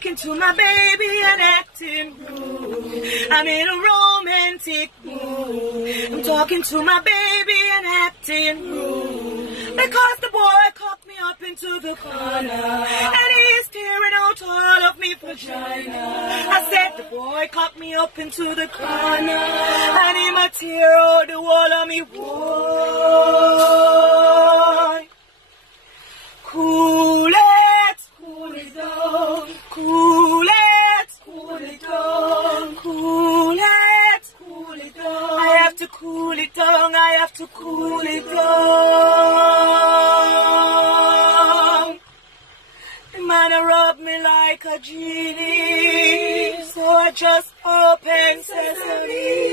talking to my baby and acting rude. I'm in a romantic mood. I'm talking to my baby and acting rude. Because the boy cocked me up into the corner and he's tearing out all of me vagina. I said the boy cocked me up into the corner and he might tear out the wall of me. Boy, cool it down, cool it down, cool it down. I have to cool it down, I have to cool it down. The man rubbed me like a genie, so I just opened sesame.